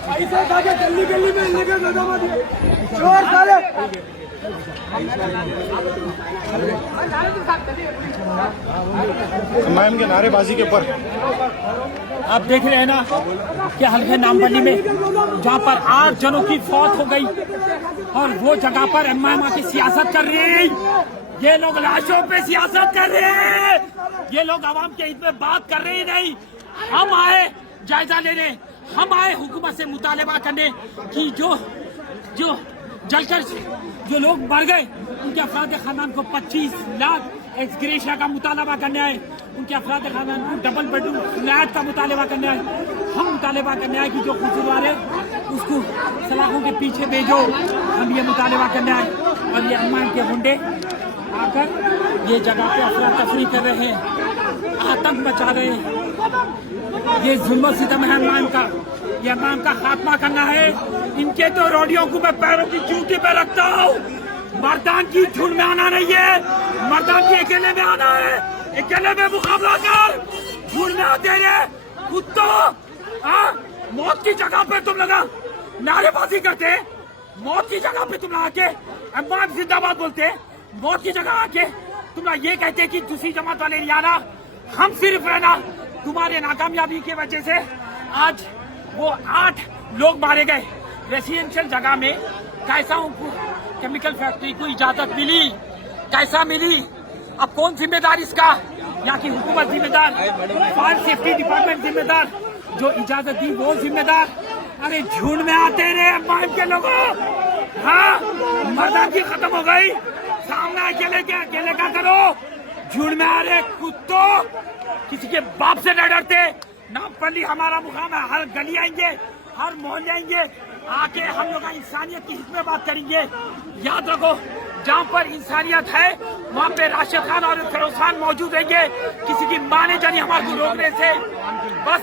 पैसे खा के गली गली में लेके चोर साले। मैम के नारेबाजी के ऊपर आप देख रहे हैं ना कि हल्के नामबंदी में जहाँ पर 8 जनों की फौत हो गई और वो जगह पर एमआईएम की सियासत कर रही है। ये लोग लाशों पे सियासत कर रहे हैं, ये लोग आवाम के हित में बात कर रहे हैं। नहीं, हम आए जायजा लेने, हम आए हुकूमत से मुतालबा करने कि जो जलकर जो लोग मर गए उनके अफराद खानदान को 25 लाख एक्सग्रेशिया का मुतालबा करने आए, उनके अफराद खानदान को डबल बेडरूम फ्लैट का मुतालबा करने आए। हम मुतालबा करने आए कि जो कसूरवार है उसको सलाखों के पीछे भेजो। हम ये मुतालबा करने आए और ये एमआईएम के गुंडे आकर ये जगह पे अफरा तफरी कर रहे हैं, आतंक मचा रहे हैं। ये जुल्म सितम है एमआईएम का, ये एमआईएम का खात्मा करना है। इनके तो रोडियों को मैं पैरों की चूटी पे रखता हूँ। मर्दान की झुंड में आना नहीं है, मर्दान की अकेले में आना है। अकेले में मुकाबला कर, झुंड में आते रहे कुत्तों। मौत की जगह पे तुम लगा नारेबाजी करते, मौत की जगह पे तुम आके एमआईएम जिंदाबाद बोलते, मौत की जगह आके तुम ये कहते कि दूसरी जमात वाले नहीं आना। हम सिर्फ रहना तुम्हारे नाकामयाबी की वजह से आज वो 8 लोग मारे गए रेसिडेंशियल जगह में। कैसा उनको केमिकल फैक्ट्री को इजाजत मिली, कैसा मिली? अब कौन जिम्मेदार इसका? यहाँ की हुकूमत जिम्मेदार, फायर सेफ्टी डिपार्टमेंट जिम्मेदार, जो इजाजत दी वो जिम्मेदार। अरे झुंड में आते रहे एमआईएम के लोगों। हाँ, मर्दानगी खत्म हो गई, सामने अकेले के अकेले का करो। झुंड में आ रहे कुत्तों, किसी के बाप से न डरते। नामपल्ली हमारा मुकाम है, हर गली आएंगे, हर मोहल्ले आएंगे, आके हम लोग इंसानियत की हित में बात करेंगे। याद रखो, जहाँ पर इंसानियत है वहाँ पे राशिद खान और फिरोज खान मौजूद रहेंगे। किसी की माने जानी हमारे को रोकने से बस